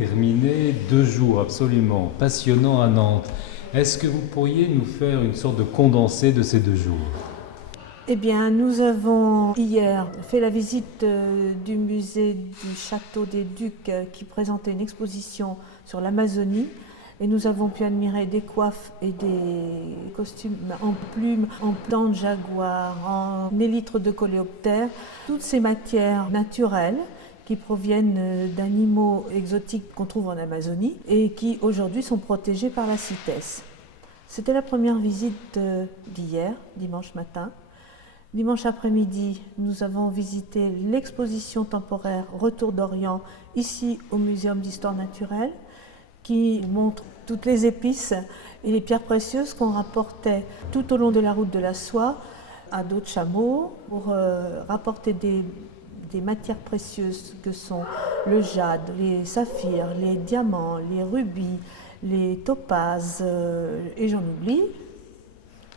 terminé 2 jours absolument passionnants à Nantes. Est-ce que vous pourriez nous faire une sorte de condensé de ces 2 jours? Eh bien, nous avons hier fait la visite du musée du Château des Ducs qui présentait une exposition sur l'Amazonie. Et nous avons pu admirer des coiffes et des costumes en plumes, en dents de jaguar, en élytres de coléoptères. Toutes ces matières naturelles qui proviennent d'animaux exotiques qu'on trouve en Amazonie et qui aujourd'hui sont protégés par la CITES. C'était la première visite d'hier, dimanche matin. Dimanche après-midi, nous avons visité l'exposition temporaire Retour d'Orient, ici au Muséum d'Histoire Naturelle, qui montre toutes les épices et les pierres précieuses qu'on rapportait tout au long de la route de la soie à dos de chameau pour rapporter des matières précieuses que sont le jade, les saphirs, les diamants, les rubis, les topazes et j'en oublie,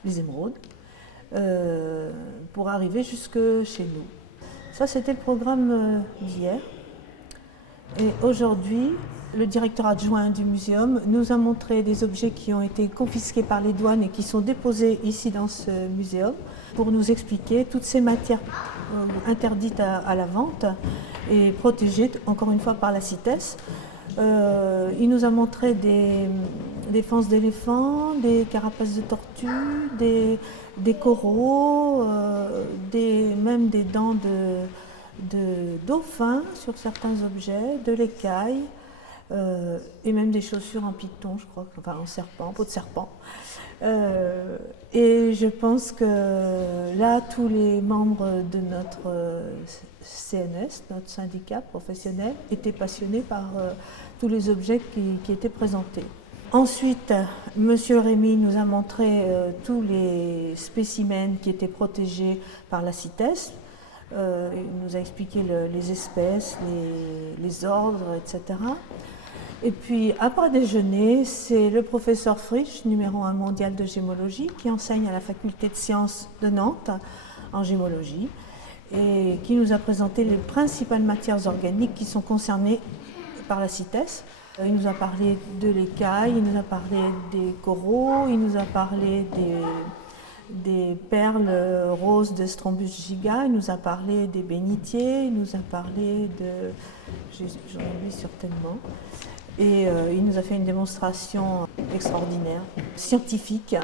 les émeraudes. Pour arriver jusque chez nous. Ça, c'était le programme d'hier. Et aujourd'hui, le directeur adjoint du muséum nous a montré des objets qui ont été confisqués par les douanes et qui sont déposés ici dans ce muséum pour nous expliquer toutes ces matières interdites à la vente et protégées, encore une fois, par la CITES. Il nous a montré des fances d'éléphants, des carapaces de tortues, des coraux, même des dents de dauphins sur certains objets, de l'écaille, et même des chaussures en python, je crois, enfin en serpent, peau de serpent. Et je pense que là, tous les membres de notre CNS, notre syndicat professionnel, étaient passionnés par tous les objets qui étaient présentés. Ensuite, M. Rémy nous a montré tous les spécimens qui étaient protégés par la CITES. Il nous a expliqué les espèces, les ordres, etc. Et puis, après déjeuner, c'est le professeur Frisch, numéro 1 mondial de gémologie, qui enseigne à la faculté de sciences de Nantes en gémologie et qui nous a présenté les principales matières organiques qui sont concernées par la CITES. Il nous a parlé de l'écaille, il nous a parlé des coraux, il nous a parlé des perles roses de Strombus giga, il nous a parlé des bénitiers, il nous a parlé de... j'en oublie certainement. Et il nous a fait une démonstration extraordinaire, scientifique,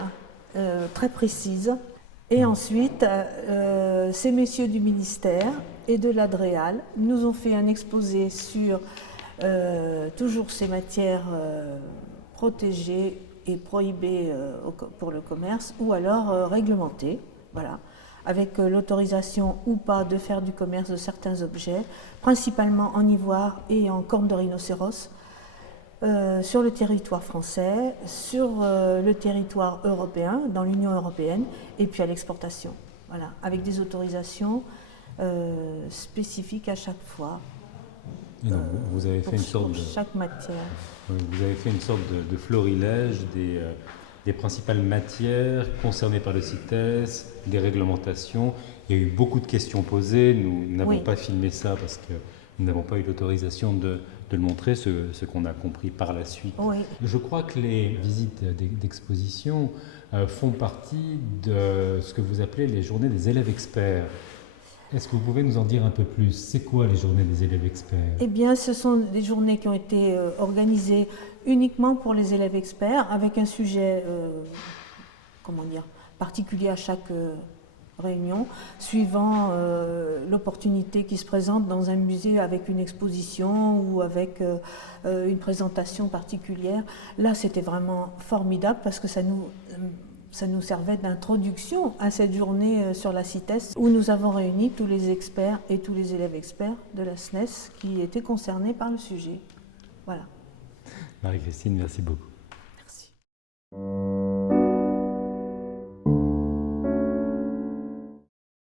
très précise. Et ensuite, ces messieurs du ministère et de l'Adréal nous ont fait un exposé sur toujours ces matières protégées et prohibées pour le commerce ou alors réglementées, voilà, avec l'autorisation ou pas de faire du commerce de certains objets, principalement en ivoire et en corne de rhinocéros, sur le territoire français, sur le territoire européen, dans l'Union européenne, et puis à l'exportation, voilà, avec des autorisations spécifiques à chaque fois. Et donc, vous avez fait une sorte de... chaque matière. Vous avez fait une sorte de florilège des principales matières concernées par le CITES, des réglementations. Il y a eu beaucoup de questions posées. Nous n'avons pas filmé ça parce que nous n'avons pas eu l'autorisation de le montrer, ce qu'on a compris par la suite. Oui. Je crois que les visites d'exposition font partie de ce que vous appelez les journées des élèves experts. Est-ce que vous pouvez nous en dire un peu plus? C'est quoi les journées des élèves experts? Eh bien, ce sont des journées qui ont été organisées uniquement pour les élèves experts, avec un sujet, particulier à chaque réunion, suivant l'opportunité qui se présente dans un musée avec une exposition ou avec une présentation particulière. Là, c'était vraiment formidable parce que ça nous servait d'introduction à cette journée sur la CITES où nous avons réuni tous les experts et tous les élèves experts de la SNES qui étaient concernés par le sujet. Voilà. Marie-Christine, merci beaucoup. Merci.